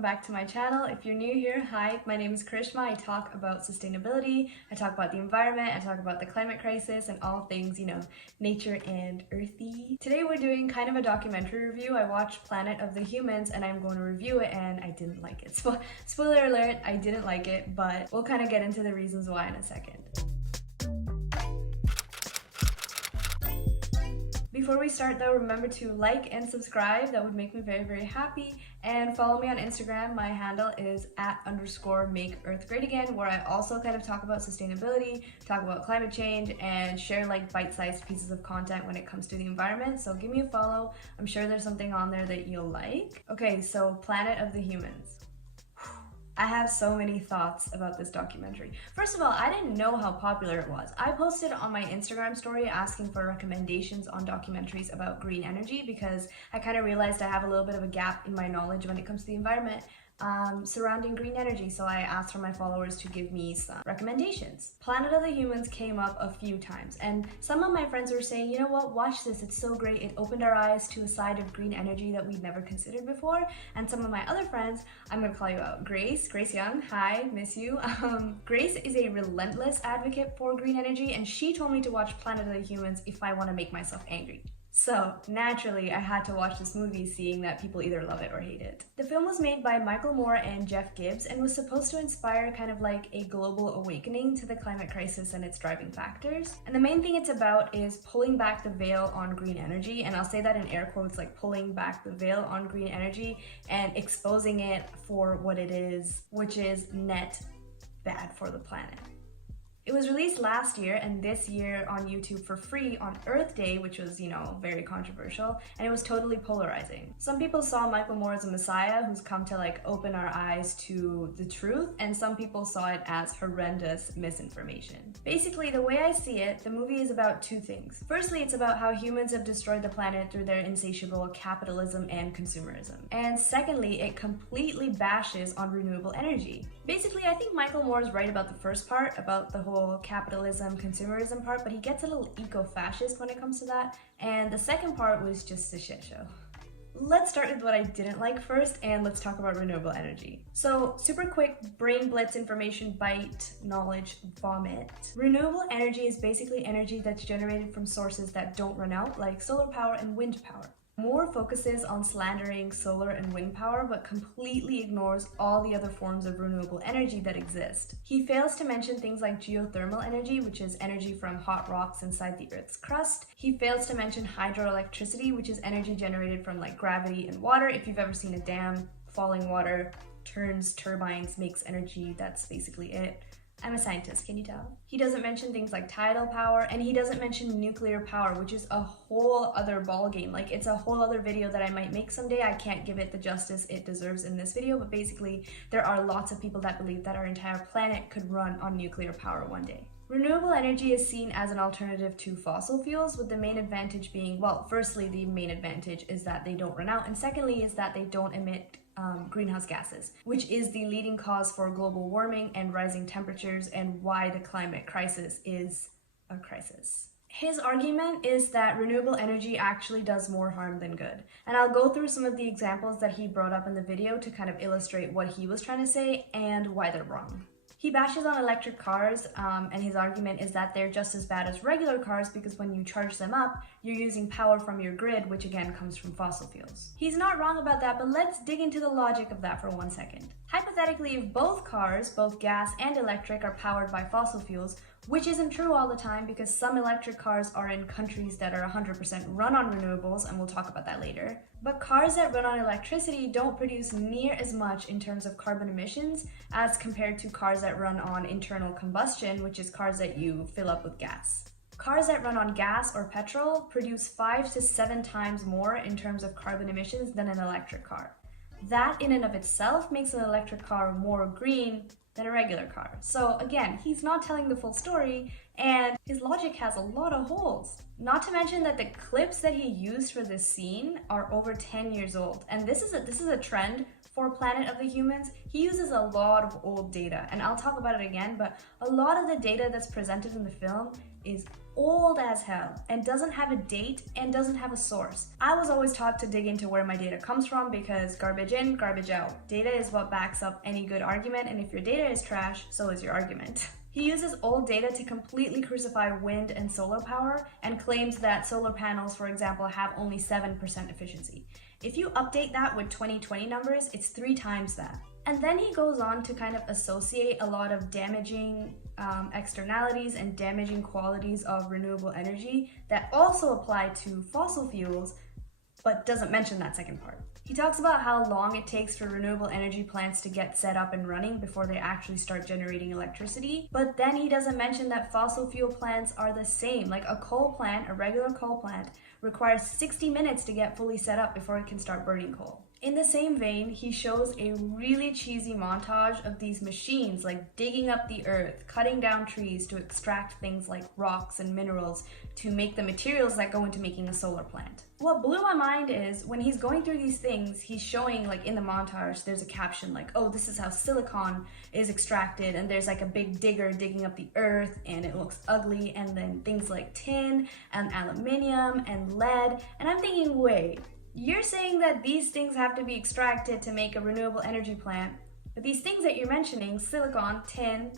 welcome back to my channel. If you're new here, hi, my name is Karishma. I talk about sustainability, I talk about the environment, I talk about the climate crisis and all things, nature and earthy. Today we're doing kind of a documentary review. I watched Planet of the Humans and I'm going to review it and I didn't like it. Spoiler alert, I didn't like it, but we'll kind of get into the reasons why in a second. Before we start though, remember to like and subscribe. That would make me very, very happy. And follow me on Instagram. My handle is @_MakeEarthGreatAgain, where I also kind of talk about sustainability, talk about climate change, and share like bite-sized pieces of content when it comes to the environment. So give me a follow. I'm sure there's something on there that you'll like. Okay, so Planet of the Humans. I have so many thoughts about this documentary. First of all, I didn't know how popular it was. I posted on my Instagram story asking for recommendations on documentaries about green energy because I kind of realized I have a little bit of a gap in my knowledge when it comes to the environment surrounding green energy, so I asked for my followers to give me some recommendations. Planet of the Humans came up a few times, and some of my friends were saying, you know what, watch this, it's so great, it opened our eyes to a side of green energy that we'd never considered before. And some of my other friends, I'm gonna call you out, Grace Young, hi, miss you. Grace is a relentless advocate for green energy, and she told me to watch Planet of the Humans if I want to make myself angry. So naturally, I had to watch this movie, seeing that people either love it or hate it. The film was made by Michael Moore and Jeff Gibbs and was supposed to inspire kind of like a global awakening to the climate crisis and its driving factors. And the main thing it's about is pulling back the veil on green energy, and I'll say that in air quotes, like pulling back the veil on green energy and exposing it for what it is, which is net bad for the planet. It was released last year and this year on YouTube for free on Earth Day, which was, very controversial, and it was totally polarizing. Some people saw Michael Moore as a messiah who's come to like open our eyes to the truth, and some people saw it as horrendous misinformation. Basically, the way I see it, the movie is about two things. Firstly, it's about how humans have destroyed the planet through their insatiable capitalism and consumerism. And secondly, it completely bashes on renewable energy. Basically, I think Michael Moore is right about the first part, about the whole capitalism, consumerism part, but he gets a little eco-fascist when it comes to that, and the second part was just a shit show. Let's start with what I didn't like first, and let's talk about renewable energy. So, super quick brain blitz information bite, knowledge vomit. Renewable energy is basically energy that's generated from sources that don't run out, like solar power and wind power. Moore focuses on slandering solar and wind power, but completely ignores all the other forms of renewable energy that exist. He fails to mention things like geothermal energy, which is energy from hot rocks inside the Earth's crust. He fails to mention hydroelectricity, which is energy generated from like gravity and water. If you've ever seen a dam, falling water turns turbines, makes energy, that's basically it. I'm a scientist, can you tell? He doesn't mention things like tidal power, and he doesn't mention nuclear power, which is a whole other ballgame. Like, it's a whole other video that I might make someday. I can't give it the justice it deserves in this video, but basically, there are lots of people that believe that our entire planet could run on nuclear power one day. Renewable energy is seen as an alternative to fossil fuels, with the main advantage being, well, firstly, the main advantage is that they don't run out, and secondly is that they don't emit greenhouse gases, which is the leading cause for global warming and rising temperatures, and why the climate crisis is a crisis. His argument is that renewable energy actually does more harm than good. And I'll go through some of the examples that he brought up in the video to kind of illustrate what he was trying to say and why they're wrong. He bashes on electric cars, and his argument is that they're just as bad as regular cars because when you charge them up, you're using power from your grid, which again comes from fossil fuels. He's not wrong about that, but let's dig into the logic of that for 1 second. Hypothetically, if both cars, both gas and electric, are powered by fossil fuels, which isn't true all the time because some electric cars are in countries that are 100% run on renewables, and we'll talk about that later. But cars that run on electricity don't produce near as much in terms of carbon emissions as compared to cars that run on internal combustion, which is cars that you fill up with gas. Cars that run on gas or petrol produce 5 to 7 times more in terms of carbon emissions than an electric car. That in and of itself makes an electric car more green than a regular car. So again, he's not telling the full story, and his logic has a lot of holes. Not to mention that the clips that he used for this scene are over 10 years old, and this is a trend for Planet of the Humans. He uses a lot of old data, and I'll talk about it again, but a lot of the data that's presented in the film is old as hell and doesn't have a date and doesn't have a source. I was always taught to dig into where my data comes from because garbage in, garbage out. Data is what backs up any good argument, and if your data is trash, so is your argument. He uses old data to completely crucify wind and solar power and claims that solar panels, for example, have only 7% efficiency. If you update that with 2020 numbers, it's 3 times that. And then he goes on to kind of associate a lot of damaging externalities and damaging qualities of renewable energy that also apply to fossil fuels, but doesn't mention that second part. He talks about how long it takes for renewable energy plants to get set up and running before they actually start generating electricity, but then he doesn't mention that fossil fuel plants are the same. Like a coal plant, a regular coal plant, requires 60 minutes to get fully set up before it can start burning coal. In the same vein, he shows a really cheesy montage of these machines like digging up the earth, cutting down trees to extract things like rocks and minerals to make the materials that go into making a solar plant. What blew my mind is when he's going through these things, he's showing, like in the montage, there's a caption like, oh, this is how silicon is extracted, and there's like a big digger digging up the earth and it looks ugly, and then things like tin and aluminium and lead, and I'm thinking, wait, you're saying that these things have to be extracted to make a renewable energy plant, but these things that you're mentioning, silicon, tin,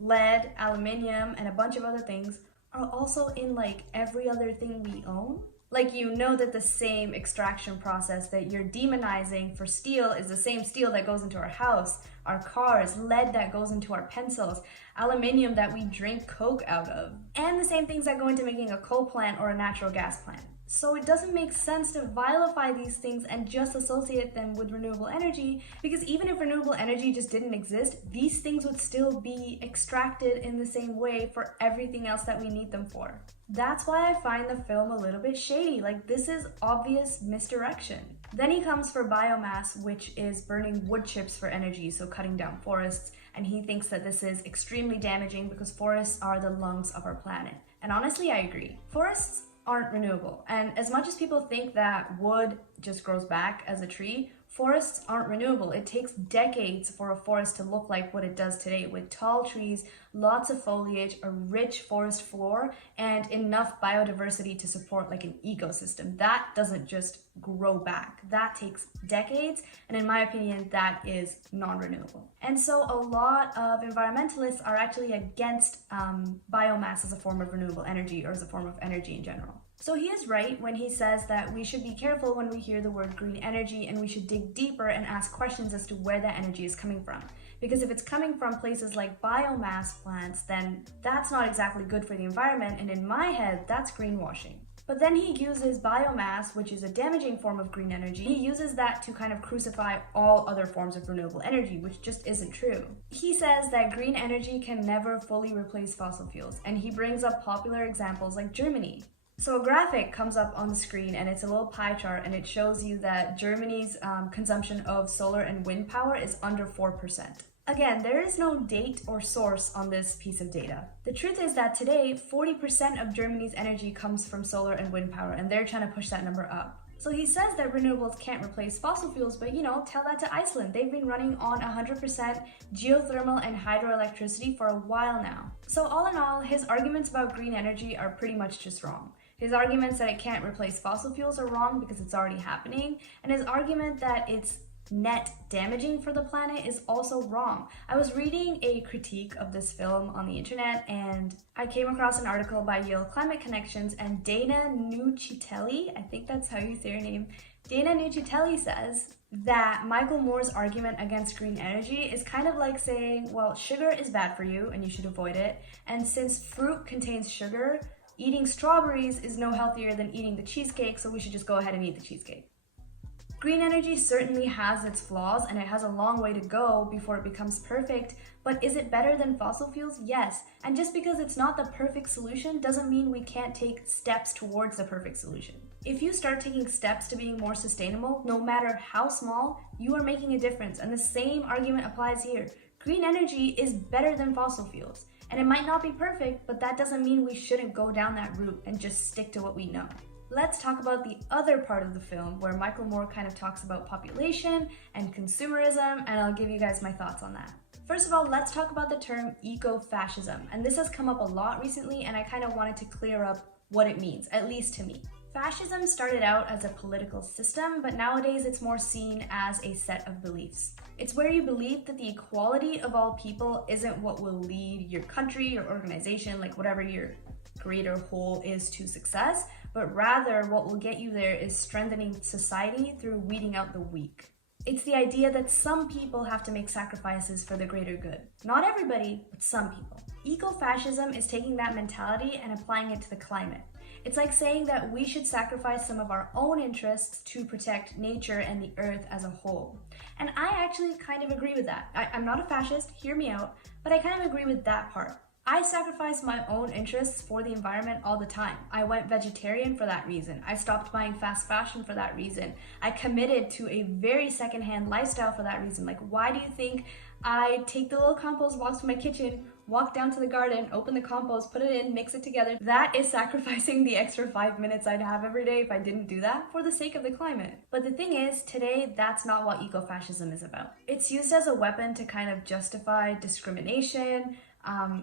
lead, aluminium, and a bunch of other things, are also in like every other thing we own? Like, you know that the same extraction process that you're demonizing for steel is the same steel that goes into our house, our cars, lead that goes into our pencils, aluminium that we drink Coke out of, and the same things that go into making a coal plant or a natural gas plant. So it doesn't make sense to vilify these things and just associate them with renewable energy, because even if renewable energy just didn't exist, these things would still be extracted in the same way for everything else that we need them for. That's why I find the film a little bit shady. Like, this is obvious misdirection. Then he comes for biomass, which is burning wood chips for energy, so cutting down forests, and he thinks that this is extremely damaging because forests are the lungs of our planet. And honestly, I agree. Forests aren't renewable. And as much as people think that wood just grows back as a tree, forests aren't renewable. It takes decades for a forest to look like what it does today, with tall trees, lots of foliage, a rich forest floor, and enough biodiversity to support like an ecosystem. That doesn't just grow back. That takes decades, and in my opinion, that is non-renewable. And so a lot of environmentalists are actually against biomass as a form of renewable energy, or as a form of energy in general. So he is right when he says that we should be careful when we hear the word green energy, and we should dig deeper and ask questions as to where that energy is coming from. Because if it's coming from places like biomass plants, then that's not exactly good for the environment, and in my head, that's greenwashing. But then he uses biomass, which is a damaging form of green energy. He uses that to kind of crucify all other forms of renewable energy, which just isn't true. He says that green energy can never fully replace fossil fuels, and he brings up popular examples like Germany. So a graphic comes up on the screen, and it's a little pie chart, and it shows you that Germany's consumption of solar and wind power is under 4%. Again, there is no date or source on this piece of data. The truth is that today, 40% of Germany's energy comes from solar and wind power, and they're trying to push that number up. So he says that renewables can't replace fossil fuels, but tell that to Iceland. They've been running on 100% geothermal and hydroelectricity for a while now. So all in all, his arguments about green energy are pretty much just wrong. His arguments that it can't replace fossil fuels are wrong because it's already happening, and his argument that it's net damaging for the planet is also wrong. I was reading a critique of this film on the internet, and I came across an article by Yale Climate Connections, and Dana Nucitelli, I think that's how you say her name, Dana Nucitelli says that Michael Moore's argument against green energy is kind of like saying, well, sugar is bad for you and you should avoid it, and since fruit contains sugar, eating strawberries is no healthier than eating the cheesecake, so we should just go ahead and eat the cheesecake. Green energy certainly has its flaws, and it has a long way to go before it becomes perfect, but is it better than fossil fuels? Yes. And just because it's not the perfect solution doesn't mean we can't take steps towards the perfect solution. If you start taking steps to being more sustainable, no matter how small, you are making a difference, and the same argument applies here. Green energy is better than fossil fuels. And it might not be perfect, but that doesn't mean we shouldn't go down that route and just stick to what we know. Let's talk about the other part of the film where Michael Moore kind of talks about population and consumerism, and I'll give you guys my thoughts on that. First of all, let's talk about the term eco-fascism. And this has come up a lot recently, and I kind of wanted to clear up what it means, at least to me. Fascism started out as a political system, but nowadays it's more seen as a set of beliefs. It's where you believe that the equality of all people isn't what will lead your country, your organization, like whatever your greater whole is to success, but rather what will get you there is strengthening society through weeding out the weak. It's the idea that some people have to make sacrifices for the greater good. Not everybody, but some people. Eco-fascism is taking that mentality and applying it to the climate. It's like saying that we should sacrifice some of our own interests to protect nature and the earth as a whole. And I actually kind of agree with that. I'm not a fascist, hear me out, but I kind of agree with that part. I sacrifice my own interests for the environment all the time. I went vegetarian for that reason. I stopped buying fast fashion for that reason. I committed to a very secondhand lifestyle for that reason. Like, why do you think I take the little compost box from my kitchen, walk down to the garden, open the compost, put it in, mix it together? That is sacrificing the extra 5 minutes I'd have every day if I didn't do that for the sake of the climate. But the thing is, today, that's not what eco-fascism is about. It's used as a weapon to kind of justify discrimination,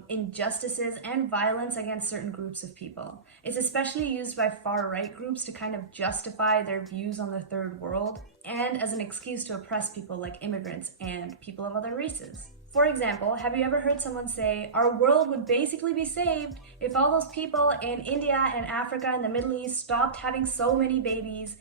injustices, and violence against certain groups of people. It's especially used by far-right groups to kind of justify their views on the third world and as an excuse to oppress people like immigrants and people of other races. For example, have you ever heard someone say, our world would basically be saved if all those people in India and Africa and the Middle East stopped having so many babies,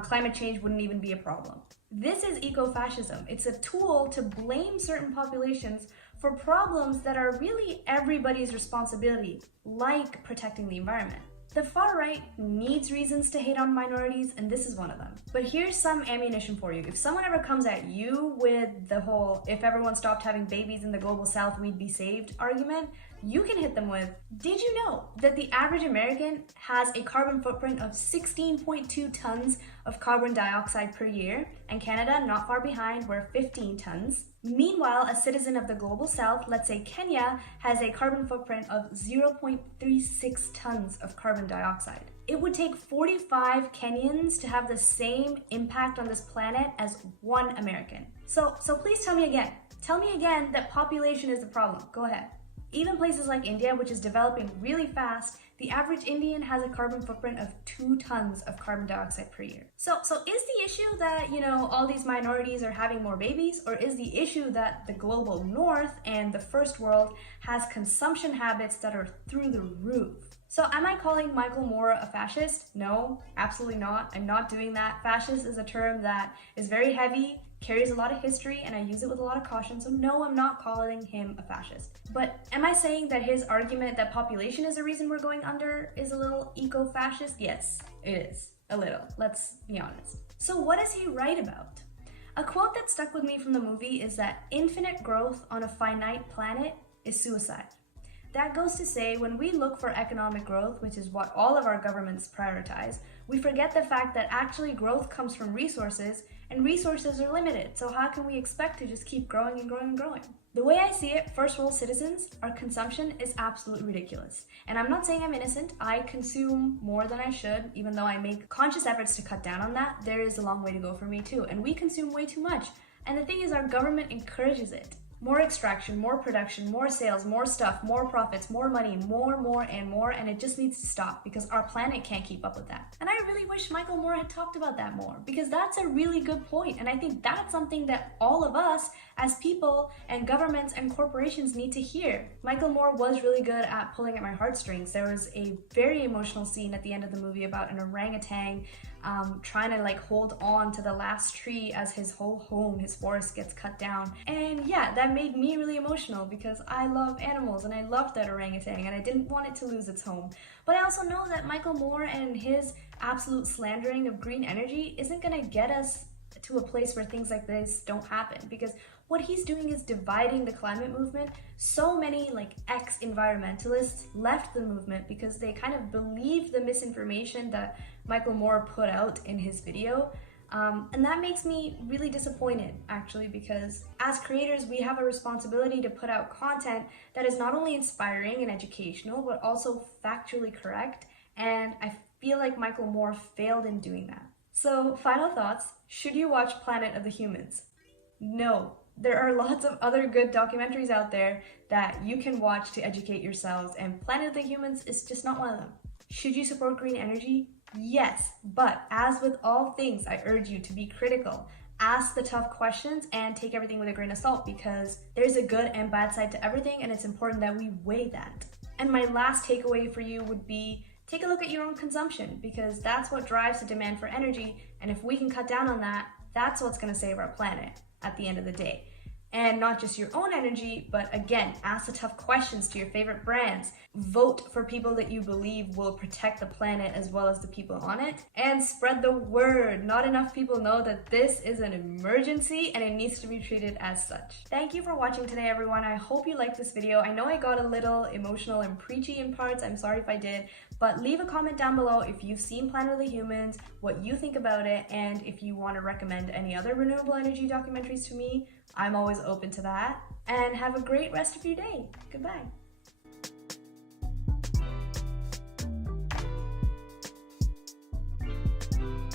climate change wouldn't even be a problem. This is eco-fascism. It's a tool to blame certain populations for problems that are really everybody's responsibility, like protecting the environment. The far right needs reasons to hate on minorities, and this is one of them. But here's some ammunition for you. If someone ever comes at you with the whole, if everyone stopped having babies in the global south, we'd be saved argument, you can hit them with, did you know that the average American has a carbon footprint of 16.2 tons of carbon dioxide per year, and Canada, not far behind, we're 15 tons. Meanwhile, a citizen of the global south, let's say Kenya, has a carbon footprint of 0.36 tons of carbon dioxide. It would take 45 Kenyans to have the same impact on this planet as one American. So please tell me again that population is the problem. Go ahead. Even places like India, which is developing really fast, the average Indian has a carbon footprint of 2 tons of carbon dioxide per year. So is the issue that, all these minorities are having more babies, or is the issue that the global north and the first world has consumption habits that are through the roof? So am I calling Michael Moore a fascist? No, absolutely not. I'm not doing that. Fascist is a term that is very heavy, carries a lot of history, and I use it with a lot of caution, so no, I'm not calling him a fascist. But am I saying that his argument that population is the reason we're going under is a little eco-fascist? Yes, it is. A little. Let's be honest. So what is he right about? A quote that stuck with me from the movie is that infinite growth on a finite planet is suicide. That goes to say, when we look for economic growth, which is what all of our governments prioritize, we forget the fact that actually growth comes from resources, and resources are limited, so how can we expect to just keep growing and growing and growing? The way I see it, first world citizens, our consumption is absolutely ridiculous. And I'm not saying I'm innocent. I consume more than I should, even though I make conscious efforts to cut down on that. There is a long way to go for me too, and we consume way too much. And the thing is, our government encourages it. More extraction, more production, more sales, more stuff, more profits, more money, more, and it just needs to stop because our planet can't keep up with that. And I really wish Michael Moore had talked about that more because that's a really good point, and I think that's something that all of us as people and governments and corporations need to hear. Michael Moore was really good at pulling at my heartstrings. There was a very emotional scene at the end of the movie about an orangutan trying to hold on to the last tree as his whole home, his forest, gets cut down. And yeah, that made me really emotional because I love animals and I loved that orangutan and I didn't want it to lose its home. But I also know that Michael Moore and his absolute slandering of green energy isn't gonna get us to a place where things like this don't happen, because what he's doing is dividing the climate movement. So many ex-environmentalists left the movement because they kind of believed the misinformation that Michael Moore put out in his video. And that makes me really disappointed, actually, because as creators, we have a responsibility to put out content that is not only inspiring and educational, but also factually correct. And I feel like Michael Moore failed in doing that. So, final thoughts. Should you watch Planet of the Humans? No, there are lots of other good documentaries out there that you can watch to educate yourselves, and Planet of the Humans is just not one of them. Should you support green energy? Yes, but as with all things, I urge you to be critical. Ask the tough questions and take everything with a grain of salt, because there's a good and bad side to everything, and it's important that we weigh that. And my last takeaway for you would be, take a look at your own consumption, because that's what drives the demand for energy, and if we can cut down on that, that's what's going to save our planet at the end of the day. And not just your own energy, but again, ask the tough questions to your favorite brands. Vote for people that you believe will protect the planet as well as the people on it. And spread the word. Not enough people know that this is an emergency and it needs to be treated as such. Thank you for watching today, everyone. I hope you liked this video. I know I got a little emotional and preachy in parts. I'm sorry if I did. But leave a comment down below if you've seen Planet of the Humans, what you think about it, and if you want to recommend any other renewable energy documentaries to me. I'm always open to that. And have a great rest of your day. Goodbye.